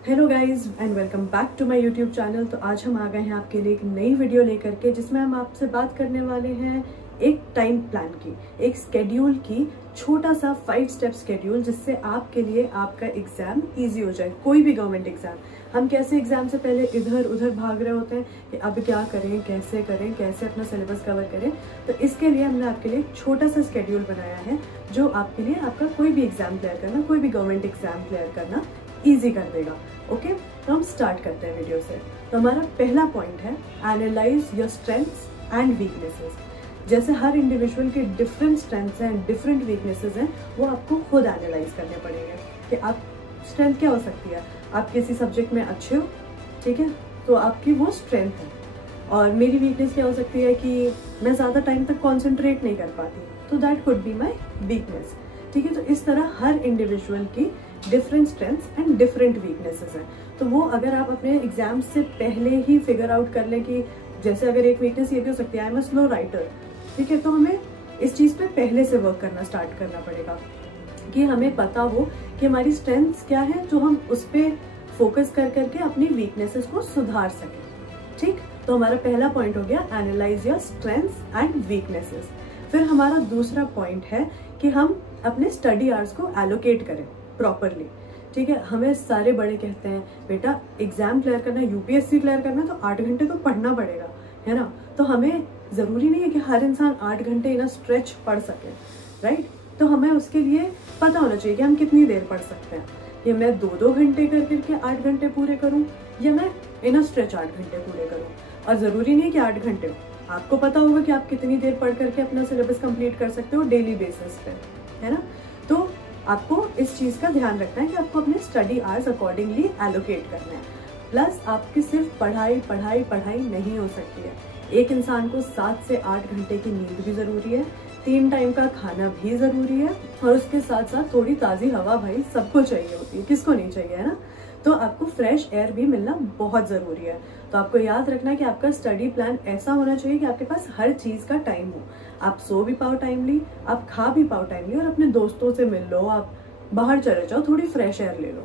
Hello guys and welcome back to my YouTube channel. तो आज हम आ गए हैं आपके लिए एक नई वीडियो लेकर के, जिसमें हम आपसे बात करने वाले हैं एक टाइम प्लान की, एक स्केड्यूल की, छोटा सा 5 स्टेप स्केड्यूल, जिससे आपके लिए आपका एग्जाम इजी हो जाए। कोई भी गवर्नमेंट एग्जाम, हम कैसे एग्जाम से पहले इधर उधर भाग रहे होते हैं कि अब क्या करें, कैसे अपना सिलेबस कवर करें। तो इसके लिए हमने आपके लिए एक छोटा सा स्केड्यूल बनाया है, जो आपके लिए आपका कोई भी एग्जाम क्लियर करना, कोई भी गवर्नमेंट एग्जाम क्लियर करना ईजी कर देगा। ओके, तो हम स्टार्ट करते हैं वीडियो से। तो हमारा पहला पॉइंट है analyse your strengths and weaknesses. जैसे हर इंडिविजुअल के डिफरेंट स्ट्रेंथ्स हैं, डिफरेंट वीकनेसेस हैं, वो आपको खुद एनालाइज करने पड़ेंगे कि आप स्ट्रेंथ क्या हो सकती है। आप किसी सब्जेक्ट में अच्छे हो, ठीक है, तो आपकी वो स्ट्रेंथ है। और मेरी वीकनेस क्या हो सकती है कि मैं ज़्यादा टाइम तक कॉन्सेंट्रेट नहीं कर पाती, तो that could be my weakness. ठीक है, तो इस तरह हर इंडिविजुअल की different strengths and different weaknesses हैं। तो वो अगर आप अपने एग्जाम से पहले ही फिगर आउट कर लें कि जैसे अगर एक वीकनेस ये भी हो सकती है I am a slow writer, ठीक है, तो हमें इस चीज़ पे पहले से वर्क करना स्टार्ट करना पड़ेगा कि हमें पता हो कि हमारी स्ट्रेंथ्स क्या है, जो हम उस पर फोकस कर करके अपनी वीकनेसेस को सुधार सकें। ठीक, तो हमारा पहला पॉइंट हो गया analyse your strengths and weaknesses. फिर हमारा दूसरा पॉइंट है कि हम अपने स्टडी आवर्स को एलोकेट करें प्रॉपरली। ठीक है, हमें सारे बड़े कहते हैं बेटा एग्जाम क्लियर करना, यूपीएससी क्लियर करना तो 8 घंटे तो पढ़ना पड़ेगा, है ना। तो हमें जरूरी नहीं है कि हर इंसान 8 घंटे इन स्ट्रेच पढ़ सके, राइट। तो हमें उसके लिए पता होना चाहिए कि हम कितनी देर पढ़ सकते हैं। कि मैं 2-2 घंटे कर करके 8 घंटे पूरे करूं, या मैं इन स्ट्रेच 8 घंटे पूरे करूं। और जरूरी नहीं है कि 8 घंटे हो, आपको पता होगा कि आप कितनी देर पढ़ करके अपना सिलेबस कंप्लीट कर सकते हो डेली बेसिस पे, है ना। तो आपको इस चीज का ध्यान रखना है कि आपको अपने स्टडी आवर्स अकॉर्डिंगली एलोकेट करना है। प्लस आपकी सिर्फ पढ़ाई नहीं हो सकती है। एक इंसान को 7 से 8 घंटे की नींद भी जरूरी है, 3 टाइम का खाना भी जरूरी है, और उसके साथ साथ थोड़ी ताजी हवा भाई सबको चाहिए होती है, किसको नहीं चाहिए, है ना। तो आपको फ्रेश एयर भी मिलना बहुत जरूरी है। तो आपको याद रखना है कि आपका स्टडी प्लान ऐसा होना चाहिए कि आपके पास हर चीज का टाइम हो। आप सो भी पाओ टाइमली, आप खा भी पाओ टाइमली, और अपने दोस्तों से मिल लो, आप बाहर चले जाओ, थोड़ी फ्रेश एयर ले लो।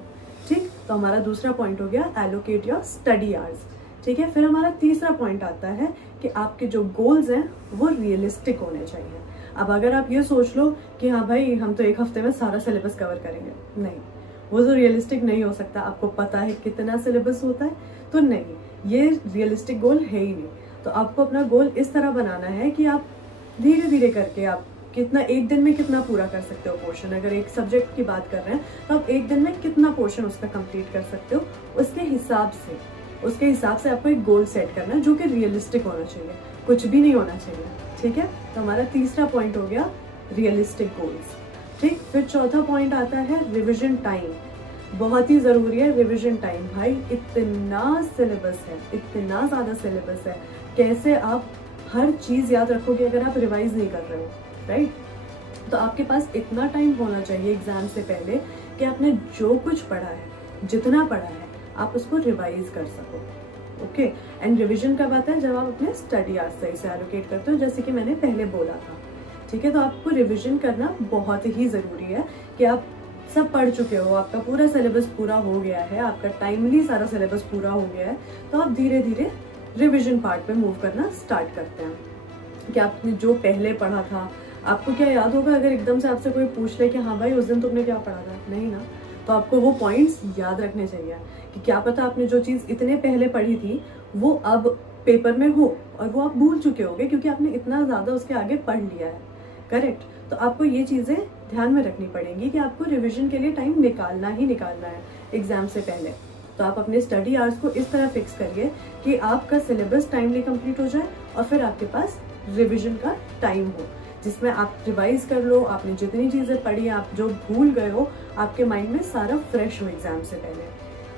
ठीक, तो हमारा दूसरा पॉइंट हो गया एलोकेट योर स्टडी आवर्स। ठीक है, फिर हमारा तीसरा पॉइंट आता है कि आपके जो गोल्स हैं वो रियलिस्टिक होने चाहिए। अब अगर आप ये सोच लो कि हाँ भाई हम तो 1 हफ्ते में सारा सिलेबस कवर करेंगे, नहीं, वो तो रियलिस्टिक नहीं हो सकता। आपको पता है कितना सिलेबस होता है, तो नहीं, ये रियलिस्टिक गोल है ही नहीं। तो आपको अपना गोल इस तरह बनाना है कि आप धीरे धीरे करके आप कितना एक दिन में कितना पूरा कर सकते हो पोर्शन। अगर एक सब्जेक्ट की बात कर रहे हैं तो आप एक दिन में कितना पोर्शन उसका कंप्लीट कर सकते हो, उसके हिसाब से आपको एक गोल सेट करना है, जो कि रियलिस्टिक होना चाहिए, कुछ भी नहीं होना चाहिए। ठीक है, तो हमारा तीसरा पॉइंट हो गया रियलिस्टिक गोल्स। ठीक, फिर चौथा पॉइंट आता है रिविजन टाइम। बहुत ही जरूरी है रिविजन टाइम। भाई इतना सिलेबस है, इतना ज्यादा सिलेबस है, कैसे आप हर चीज याद रखोगे अगर आप रिवाइज नहीं कर रहे हो, राइट। तो आपके पास इतना टाइम होना चाहिए एग्जाम से पहले कि आपने जो कुछ पढ़ा है, जितना पढ़ा है, आप उसको रिवाइज कर सको। ओके, एंड रिविजन कब आता है, जब आप अपने स्टडी आवर्स सही से एलोकेट करते हो, जैसे कि मैंने पहले बोला था। ठीक है, तो आपको रिविजन करना बहुत ही जरूरी है कि आप सब पढ़ चुके हो, आपका पूरा सिलेबस पूरा हो गया है, आपका टाइमली सारा सिलेबस पूरा हो गया है, तो आप धीरे धीरे रिविजन पार्ट पे मूव करना स्टार्ट करते हैं कि आपने जो पहले पढ़ा था आपको क्या याद होगा। अगर एकदम से आपसे कोई पूछ ले कि हाँ भाई उस दिन तुमने क्या पढ़ा था, नहीं ना, तो आपको वो पॉइंट्स याद रखने चाहिए कि क्या पता आपने जो चीज इतने पहले पढ़ी थी वो अब पेपर में हो और वो आप भूल चुके होगे, क्योंकि आपने इतना ज्यादा उसके आगे पढ़ लिया है। करेक्ट, तो आपको ये चीजें ध्यान में रखनी पड़ेंगी कि आपको रिविजन के लिए टाइम निकालना ही निकालना है एग्जाम से पहले। तो आप अपने स्टडी आवर्स को इस तरह फिक्स करिए कि आपका सिलेबस टाइमली कंप्लीट हो जाए, और फिर आपके पास रिविजन का टाइम हो, जिसमें आप रिवाइज कर लो, आपने जितनी चीजें पढ़ी, आप जो भूल गए हो, आपके माइंड में सारा फ्रेश हो एग्जाम से पहले।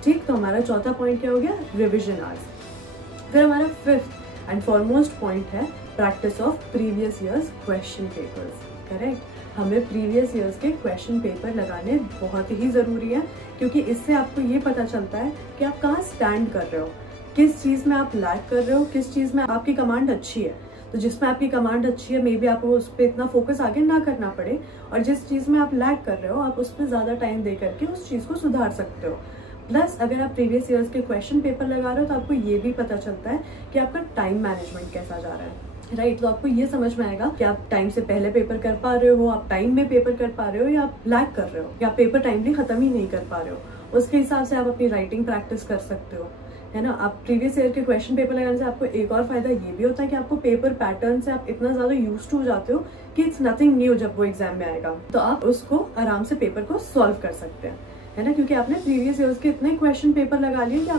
ठीक, तो हमारा चौथा पॉइंट क्या हो गया, रिविजन आवर्स। फिर हमारा फिफ्थ एंड फॉरमोस्ट पॉइंट है practice of previous years question papers. Correct, हमें प्रीवियस ईयर्स के क्वेश्चन पेपर लगाने बहुत ही जरूरी है, क्योंकि इससे आपको ये पता चलता है कि आप कहाँ स्टैंड कर रहे हो, किस चीज में आप लैग कर रहे हो, किस चीज में आपकी कमांड अच्छी है। तो जिसमें आपकी कमांड अच्छी है, मे बी आपको उस पर इतना फोकस आगे ना करना पड़े, और जिस चीज में आप लैग कर रहे हो आप उस पर ज्यादा टाइम दे करके उस चीज को सुधार सकते हो। प्लस अगर आप प्रीवियस ईयर्स के क्वेश्चन पेपर लगा रहे हो तो आपको ये भी पता चलता है कि आपका टाइम मैनेजमेंट कैसा जा रहा है, राइट। तो आपको ये समझ में आएगा कि आप टाइम से पहले पेपर कर पा रहे हो, आप टाइम में पेपर कर पा रहे हो, या आप लैग कर रहे हो, या पेपर टाइमली खत्म ही नहीं कर पा रहे हो। उसके हिसाब से आप अपनी राइटिंग प्रैक्टिस कर सकते हो, है ना। आप प्रीवियस ईयर के क्वेश्चन पेपर लगाने से आपको एक और फायदा ये भी होता है कि आपको पेपर पैटर्न से आप इतना ज्यादा यूज्ड हो जाते हो कि इट्स नथिंग न्यू। जब वो एग्जाम में आएगा तो आप उसको आराम से पेपर को सॉल्व कर सकते हैं, है ना, क्योंकि आपने प्रीवियस ईयर्स के इतने क्वेश्चन पेपर लगा लिए कि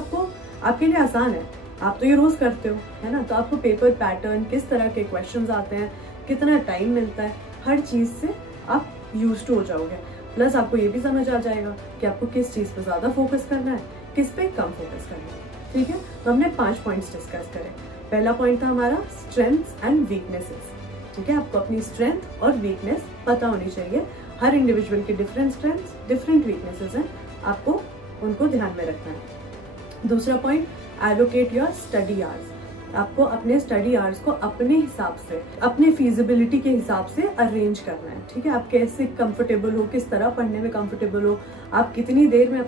आपके लिए आसान है। आप तो ये रोज करते हो, है ना, तो आपको पेपर पैटर्न, किस तरह के क्वेश्चंस आते हैं, कितना टाइम मिलता है, हर चीज से आप यूज्ड हो जाओगे। प्लस आपको ये भी समझ आ जाएगा कि आपको किस चीज पे ज्यादा फोकस करना है, किस पे कम फोकस करना है, ठीक है। तो हमने 5 पॉइंट्स डिस्कस करे। पहला पॉइंट था हमारा स्ट्रेंथ्स एंड वीकनेसेस, ठीक है। आपको अपनी स्ट्रेंथ और वीकनेस पता होनी चाहिए। हर इंडिविजुअल के डिफरेंट स्ट्रेंथ्स, डिफरेंट वीकनेसेस हैं, आपको उनको ध्यान में रखना है। दूसरा point, allocate your study hours. आपको अपने स्टडी आवर्स को अपने हिसाब से, अपने फीजिबिलिटी के हिसाब से अरेंज करना है, ठीक है। आप कैसे कंफर्टेबल हो, किस तरह पढ़ने में कंफर्टेबल हो, आप कितनी देर में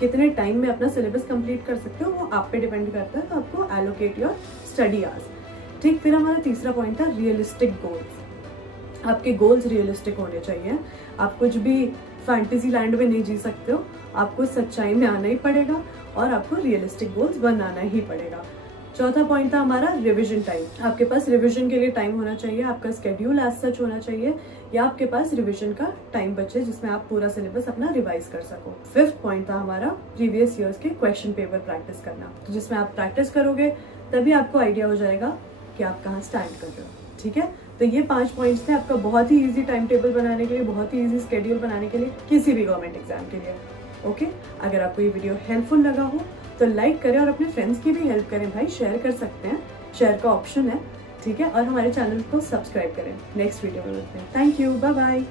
कितने टाइम में अपना सिलेबस कंप्लीट कर सकते हो, वो आप पे डिपेंड करता है। तो आपको एलोकेट योर स्टडी आवर्स, ठीक। फिर हमारा तीसरा पॉइंट था रियलिस्टिक गोल्स। आपके गोल्स रियलिस्टिक होने चाहिए। आप कुछ भी फैंटेसी लैंड में नहीं जी सकते हो, आपको सच्चाई में आना ही पड़ेगा और आपको रियलिस्टिक गोल्स बनाना ही पड़ेगा। चौथा पॉइंट था हमारा रिवीजन टाइम। आपके पास रिवीजन के लिए टाइम होना चाहिए, आपका स्केड्यूल एज सच होना चाहिए, या आपके पास रिवीजन का टाइम बचे जिसमें आप पूरा सिलेबस अपना रिवाइज कर सको। फिफ्थ पॉइंट था हमारा प्रीवियस ईयर्स के क्वेश्चन पेपर प्रैक्टिस करना। तो जिसमें आप प्रैक्टिस करोगे तभी आपको आइडिया हो जाएगा कि आप कहाँ स्टैंड कर रहे हो, ठीक है। तो ये 5 पॉइंट्स थे आपका बहुत ही इजी टाइम टेबल बनाने के लिए, बहुत ही इजी स्केड्यूल बनाने के लिए, किसी भी गवर्नमेंट एग्जाम के लिए। ओके, अगर आपको ये वीडियो हेल्पफुल लगा हो तो लाइक करें और अपने फ्रेंड्स की भी हेल्प करें भाई, शेयर कर सकते हैं, शेयर का ऑप्शन है, ठीक है। और हमारे चैनल को सब्सक्राइब करें। नेक्स्ट वीडियो में मिलते हैं। Thank you, bye bye.